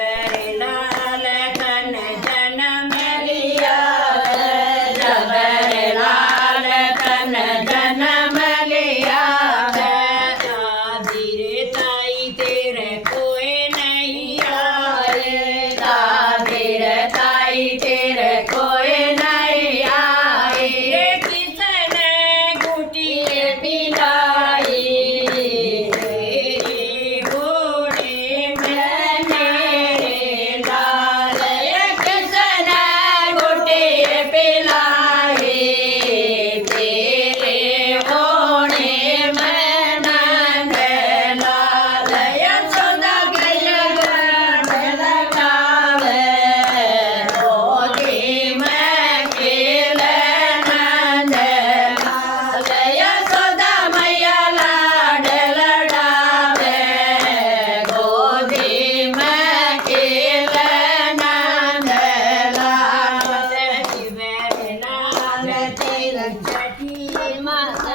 लाल कन जनम लिया जबर लाल कन जनम लिया दादी रे ताई तेरे कोई नहीं आए दादी रे ताई तेरे कोई नहीं आए रे किसने घुटी पिलाई तेरे घोड़े में मेरे लाल किसने घुटी पिलाई तेरे घोड़े में नंद लाल यशोदा के लगन लगावे गोदी में खेले नंद लाल यशोदा मैया लाड लड़ावे गोदी में खेले नंद लाल शिवर लाल तिलक चटी माता